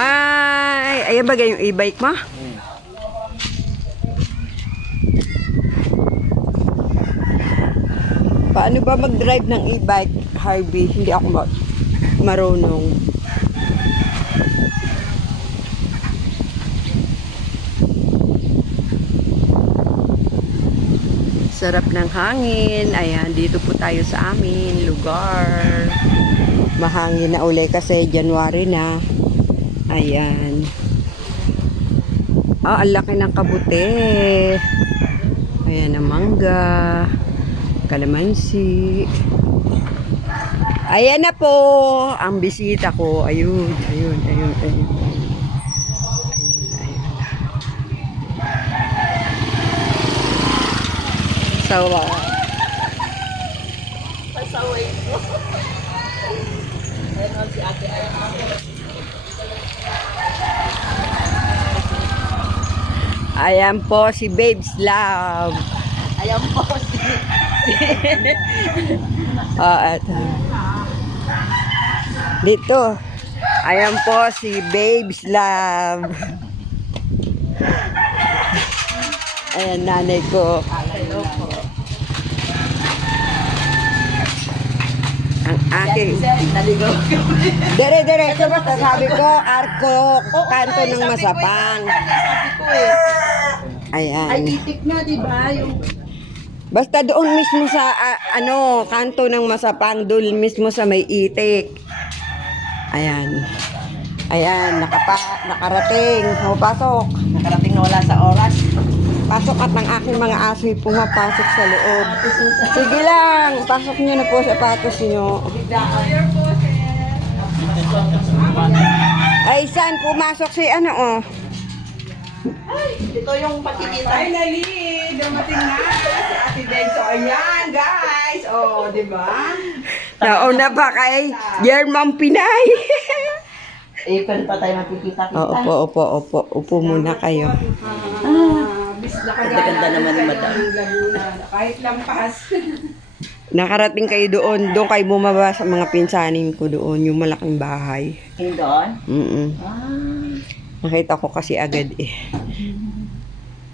Ay, ayan ba yung e-bike mo? Paano ba mag-drive ng e-bike, Harvey? Hindi ako marunong. Sarap ng hangin. Ayan, dito po tayo sa amin lugar. Mahangin na uli kasi January na. Ayan. Ah, ang laki ng kabute. Ayan ang mangga. Kalamansi. Ayan na po ang bisita ko. Ayun, ayun, ayun, ayun. Sawa. Pasaway ko. Ayun si ate. Ayan po si Babes Love. Ayan po si... At dito. Ayan po si Babes Love. Ayan nanay ko. Hello po. Ang aking Naligaw kami. dire-diretso basta sabi ko arko kanto ng Masapang. Sabi ko eh. Ay, Ayan. itik na, di ba? Yung... Basta doon mismo sa kanto ng Masapang, doon mismo sa may itik. Ayan. Ayan, nakarating. O, pasok. Nakarating na wala sa oras. Pasok at ang aking mga aso'y pumapasok sa loob. Sige lang, pasok nyo na po sa patos nyo. Ay, saan pumasok si oh? Ito yung pakikita. Finally, dumating na si Ate Denso. Ayan, guys. Oh, di ba? Nauna pa kay German Pinay. Eh, pwede pa tayo makikita-kita. Upo muna kayo. Bis na Ganda naman ni Madam. Laguna. Kahit lampas. Nakarating kayo doon. Doon kayo bumaba sa mga pinsanin ko doon. Yung malaking bahay. Yung doon? Mm-mm. Ah. Nakita ko kasi agad eh.